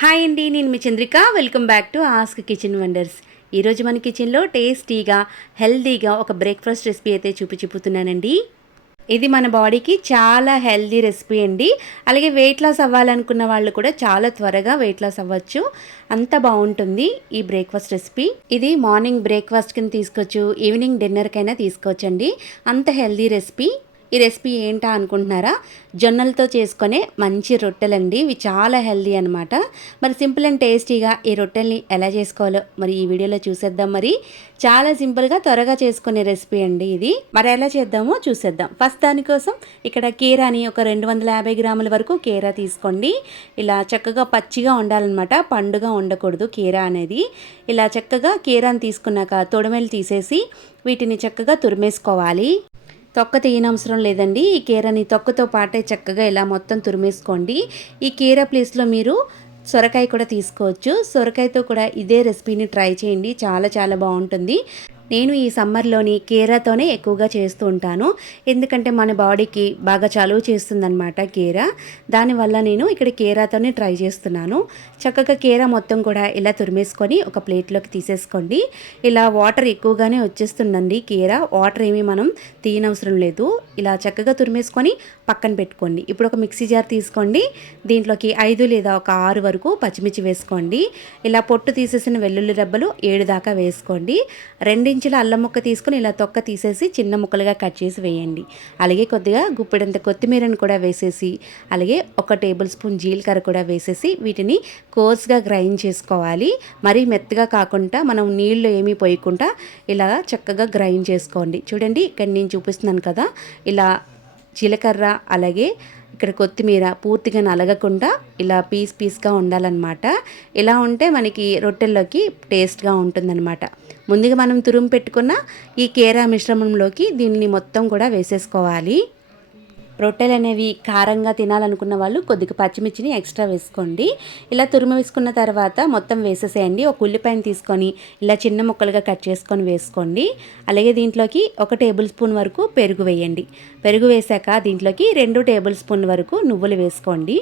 Hi అండి, నేను మీ Chandrika. Welcome back to Ask Kitchen Wonders. ఈరోజు మన కిచెన్లో టేస్టీగా హెల్తీగా ఒక బ్రేక్ఫాస్ట్ రెసిపీ అయితే చూపుతున్నానండి. ఇది మన బాడీకి చాలా హెల్తీ రెసిపీ అండి. అలాగే వెయిట్ లాస్ అవ్వాలనుకున్న వాళ్ళు కూడా చాలా త్వరగా వెయిట్ లాస్ అవ్వచ్చు. అంత బాగుంటుంది ఈ బ్రేక్ఫాస్ట్ రెసిపీ. ఇది మార్నింగ్ బ్రేక్ఫాస్ట్ కింద తీసుకోవచ్చు, ఈవినింగ్ డిన్నర్కైనా తీసుకోవచ్చండి. అంత హెల్తీ రెసిపీ. ఈ రెసిపీ ఏంటా అనుకుంటున్నారా? జొన్నలతో చేసుకునే మంచి రొట్టెలండి. ఇవి చాలా హెల్దీ అనమాట. మరి సింపుల్ అండ్ టేస్టీగా ఈ రొట్టెల్ని ఎలా చేసుకోవాలో మరి ఈ వీడియోలో చూసేద్దాం. మరి చాలా సింపుల్గా త్వరగా చేసుకునే రెసిపీ అండి ఇది. మరి ఎలా చేద్దామో చూసేద్దాం. ఫస్ట్ దానికోసం ఇక్కడ కీరాని ఒక 250 గ్రాముల వరకు కీరా తీసుకోండి. ఇలా చక్కగా పచ్చిగా ఉండాలన్నమాట, పండుగా ఉండకూడదు కీరా అనేది. ఇలా చక్కగా కీరాని తీసుకున్నాక తొడిమెలు తీసేసి వీటిని చక్కగా తురిమేసుకోవాలి. తొక్క తీయనవసరం లేదండి. ఈ కీరని తొక్కతో పాటే చక్కగా ఇలా మొత్తం తురిమేసుకోండి. ఈ కీర ప్లేస్లో మీరు సొరకాయ కూడా తీసుకోవచ్చు. సొరకాయతో కూడా ఇదే రెసిపీని ట్రై చేయండి, చాలా చాలా బాగుంటుంది. నేను ఈ సమ్మర్లోని కీరాతోనే ఎక్కువగా చేస్తూ ఉంటాను, ఎందుకంటే మన బాడీకి బాగా చలువ చేస్తుందన్నమాట కీర. దానివల్ల నేను ఇక్కడ కీరాతోనే ట్రై చేస్తున్నాను. చక్కగా కీర మొత్తం కూడా ఇలా తురిమేసుకొని ఒక ప్లేట్లోకి తీసేసుకోండి. ఇలా వాటర్ ఎక్కువగానే వచ్చేస్తుందండి కీర, వాటర్ ఏమీ మనం తీయనవసరం లేదు. ఇలా చక్కగా తురిమేసుకొని పక్కన పెట్టుకోండి. ఇప్పుడు ఒక మిక్సీ జార్ తీసుకోండి. దీంట్లోకి 5 లేదా ఒక 6 వరకు పచ్చిమిర్చి వేసుకోండి. ఇలా పొట్టు తీసేసిన వెల్లుల్లి రెబ్బలు 7 దాకా వేసుకోండి. 2 ఇంచుల అల్లం ముక్క తీసుకొని ఇలా తొక్క తీసేసి చిన్న ముక్కలుగా కట్ చేసి వేయండి. అలాగే కొద్దిగా గుప్పెడంత కొత్తిమీరను కూడా వేసేసి, అలాగే 1 టేబుల్ స్పూన్ జీలకర్ర కూడా వేసేసి వీటిని కోర్స్గా గ్రైండ్ చేసుకోవాలి. మరీ మెత్తగా కాకుండా మనం నీళ్ళు ఏమీ పోయకుండా ఇలా చక్కగా గ్రైండ్ చేసుకోండి. చూడండి, ఇక్కడ నేను చూపిస్తున్నాను కదా, ఇలా జీలకర్ర అలాగే ఇక్కడ కొత్తిమీర పూర్తిగా నలగకుండా ఇలా పీస్గా ఉండాలన్నమాట. ఇలా ఉంటే మనకి రొట్టెల్లోకి టేస్ట్గా ఉంటుందన్నమాట. ముందుగా మనం తురుము పెట్టుకున్న ఈ కీరా మిశ్రమంలోకి దీన్ని మొత్తం కూడా వేసేసుకోవాలి. రొట్టెలు అనేవి కారంగా తినాలనుకున్న వాళ్ళు కొద్దిగా పచ్చిమిర్చిని ఎక్స్ట్రా వేసుకోండి. ఇలా తురుము వేసుకున్న తర్వాత మొత్తం వేసేసేయండి. ఒక ఉల్లిపాయను తీసుకొని ఇలా చిన్న ముక్కలుగా కట్ చేసుకొని వేసుకోండి. అలాగే దీంట్లోకి 1 టేబుల్ స్పూన్ వరకు పెరుగు వేయండి. పెరుగు వేసాక దీంట్లోకి 2 టేబుల్ స్పూన్ వరకు నువ్వులు వేసుకోండి.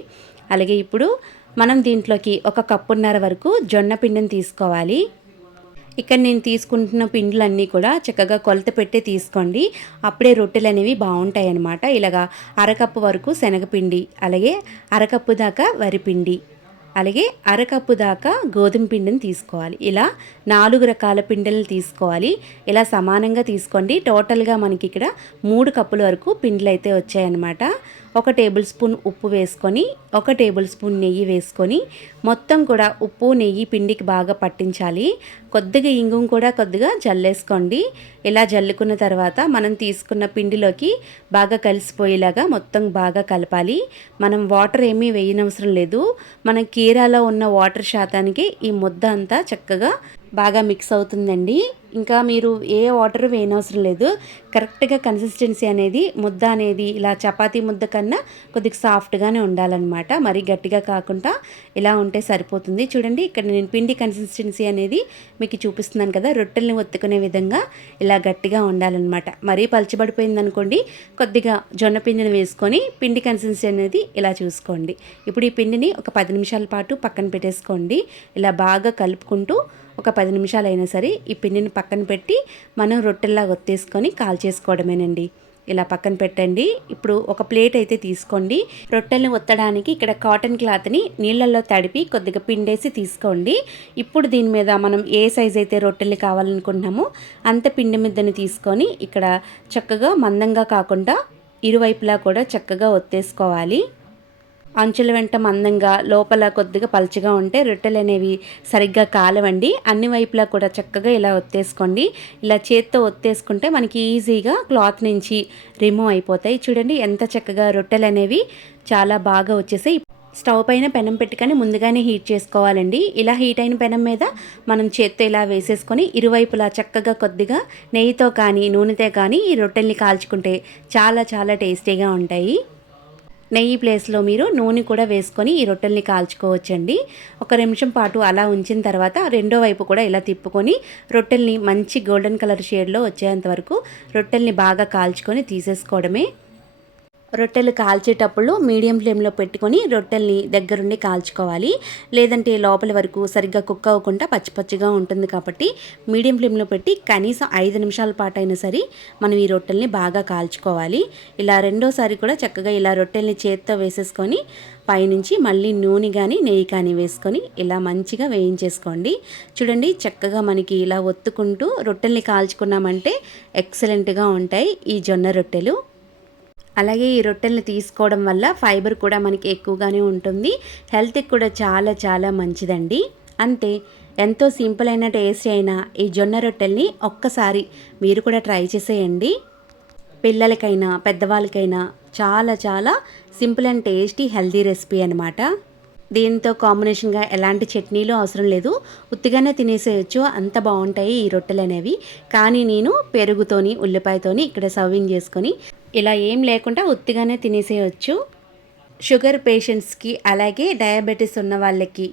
అలాగే ఇప్పుడు మనం దీంట్లోకి 1 కప్పున్నర వరకు జొన్న పిండిని తీసుకోవాలి. ఇక్కడ నేను తీసుకుంటున్న పిండిలన్నీ కూడా చక్కగా కొలత పెట్టి తీసుకోండి, అప్పుడే రొట్టెలు అనేవి బాగుంటాయి అన్నమాట. ఇలాగా అరకప్పు వరకు శనగపిండి, అలాగే అరకప్పు దాకా వరిపిండి, అలాగే అరకప్పు దాకా గోధుమ పిండిని తీసుకోవాలి. ఇలా 4 రకాల పిండిలను తీసుకోవాలి. ఇలా సమానంగా తీసుకోండి. టోటల్గా మనకి ఇక్కడ 3 కప్పుల వరకు పిండిలు అయితే వచ్చాయన్నమాట. 1 టేబుల్ స్పూన్ ఉప్పు వేసుకొని 1 టేబుల్ స్పూన్ నెయ్యి వేసుకొని మొత్తం కూడా ఉప్పు నెయ్యి పిండికి బాగా పట్టించాలి. కొద్దిగా ఇంగుం కూడా కొద్దిగా జల్లేసుకోండి. ఇలా జల్లుకున్న తర్వాత మనం తీసుకున్న పిండిలోకి బాగా కలిసిపోయేలాగా మొత్తం బాగా కలపాలి. మనం వాటర్ ఏమీ వేయనవసరం లేదు. మన కీరాలో ఉన్న వాటర్ శాతానికి ఈ ముద్ద అంతా చక్కగా బాగా మిక్స్ అవుతుందండి. ఇంకా మీరు ఏ వాటర్ వేయనవసరం లేదు. కరెక్ట్గా కన్సిస్టెన్సీ అనేది ముద్ద అనేది ఇలా చపాతీ ముద్ద కన్నా కొద్దిగా సాఫ్ట్గానే ఉండాలన్నమాట. మరీ గట్టిగా కాకుండా ఇలా ఉంటే సరిపోతుంది. చూడండి, ఇక్కడ నేను పిండి కన్సిస్టెన్సీ అనేది మీకు చూపిస్తున్నాను కదా, రొట్టెల్ని ఒత్తుకునే విధంగా ఇలా గట్టిగా ఉండాలన్నమాట. మరీ పలచబడిపోయింది అనుకోండి, కొద్దిగా జొన్న పిండిని వేసుకొని పిండి కన్సిస్టెన్సీ అనేది ఇలా చూసుకోండి. ఇప్పుడు ఈ పిండిని ఒక 10 నిమిషాల పాటు పక్కన పెట్టేసుకోండి. ఇలా బాగా కలుపుకుంటూ ఒక 10 నిమిషాలు అయినా సరే ఈ పిండిని పక్కన పెట్టి మనం రొట్టెల్లా ఒత్తేసుకొని కాల్చేసుకోవడమేనండి. ఇలా పక్కన పెట్టండి. ఇప్పుడు ఒక ప్లేట్ అయితే తీసుకోండి. రొట్టెల్ని ఒత్తడానికి ఇక్కడ కాటన్ క్లాత్ని నీళ్ళల్లో తడిపి కొద్దిగా పిండేసి తీసుకోండి. ఇప్పుడు దీని మీద మనం ఏ సైజ్ అయితే రొట్టెల్ని కావాలనుకుంటున్నామో అంత పిండి ముద్దని తీసుకొని ఇక్కడ చక్కగా మందంగా కాకుండా ఇరువైపులా కూడా చక్కగా ఒత్తేసుకోవాలి. అంచుల వెంట మందంగా లోపల కొద్దిగా పలుచగా ఉంటే రొట్టెలు అనేవి సరిగ్గా కాలవండి. అన్ని వైపులా కూడా చక్కగా ఇలా ఒత్తేసుకోండి. ఇలా చేత్తో ఒత్తేసుకుంటే మనకి ఈజీగా క్లాత్ నుంచి రిమూవ్ అయిపోతాయి. చూడండి ఎంత చక్కగా రొట్టెలు అనేవి చాలా బాగా వచ్చేసాయి. స్టవ్ పైన పెనం పెట్టుకొని ముందుగానే హీట్ చేసుకోవాలండి. ఇలా హీట్ అయిన పెనం మీద మనం చేత్తో ఇలా వేసేసుకొని ఇరువైపులా చక్కగా కొద్దిగా నెయ్యితో కానీ నూనెతో కానీ ఈ రొట్టెల్ని కాల్చుకుంటే చాలా చాలా టేస్టీగా ఉంటాయి. నెయ్యి ప్లేస్లో మీరు నూనె కూడా వేసుకొని ఈ రొట్టెల్ని కాల్చుకోవచ్చండి. 1 నిమిషం పాటు అలా ఉంచిన తర్వాత రెండో వైపు కూడా ఇలా తిప్పుకొని రొట్టెల్ని మంచి గోల్డెన్ కలర్ షేడ్లో వచ్చేంత వరకు రొట్టెల్ని బాగా కాల్చుకొని తీసేసుకోవడమే. రొట్టెలు కాల్చేటప్పుడు మీడియం ఫ్లేమ్లో పెట్టుకొని రొట్టెల్ని దగ్గరుండి కాల్చుకోవాలి. లేదంటే లోపల వరకు సరిగ్గా కుక్ అవ్వకుండా పచ్చి పచ్చిగా ఉంటుంది కాబట్టి మీడియం ఫ్లేమ్లో పెట్టి కనీసం 5 నిమిషాల పాటు అయినా సరే మనం ఈ రొట్టెల్ని బాగా కాల్చుకోవాలి. ఇలా రెండోసారి కూడా చక్కగా ఇలా రొట్టెల్ని చేత్తో వేసేసుకొని పైనుంచి మళ్ళీ నూనె కానీ నెయ్యి కానీ వేసుకొని ఇలా మంచిగా వేయించేసుకోండి. చూడండి చక్కగా మనకి ఇలా ఒత్తుకుంటూ రొట్టెల్ని కాల్చుకున్నామంటే ఎక్సలెంట్గా ఉంటాయి ఈ జొన్న రొట్టెలు. అలాగే ఈ రొట్టెల్ని తీసుకోవడం వల్ల ఫైబర్ కూడా మనకి ఎక్కువగానే ఉంటుంది. హెల్త్కి కూడా చాలా చాలా మంచిదండి. అంతే, ఎంతో సింపుల్ అయిన టేస్టీ అయిన ఈ జొన్న రొట్టెల్ని ఒక్కసారి మీరు కూడా ట్రై చేసేయండి. పిల్లలకైనా పెద్దవాళ్ళకైనా చాలా చాలా simple and tasty healthy recipe అనమాట. దీంతో కాంబినేషన్గా ఎలాంటి చట్నీలు అవసరం లేదు, ఉత్తిగానే తినేసేయచ్చు, అంత బాగుంటాయి ఈ రొట్టెలు అనేవి. కానీ నేను పెరుగుతోని ఉల్లిపాయతోని ఇక్కడ సర్వింగ్ చేసుకొని ఇలా ఏం లేకుండా ఉత్తిగానే తినేసేయచ్చు. షుగర్ పేషెంట్స్కి, అలాగే డయాబెటీస్ ఉన్న వాళ్ళకి,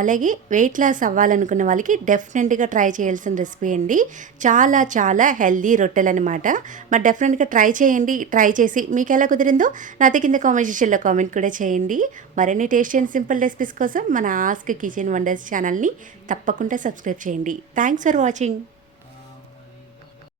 అలాగే వెయిట్ లాస్ అవ్వాలనుకున్న వాళ్ళకి డెఫినెట్గా ట్రై చేయాల్సిన రెసిపీ అండి. చాలా చాలా హెల్దీ రొట్టెలు అనమాట. మరి డెఫినెట్గా ట్రై చేయండి. ట్రై చేసి మీకు ఎలా కుదిరిందో నాతో కింద కామెంట్ సెక్షన్లో కామెంట్ కూడా చేయండి. మరిన్ని టేస్టీ అండ్ సింపుల్ రెసిపీస్ కోసం మన ఆస్క్ కిచెన్ వండర్స్ ఛానల్ని తప్పకుండా సబ్స్క్రైబ్ చేయండి. Thanks for watching.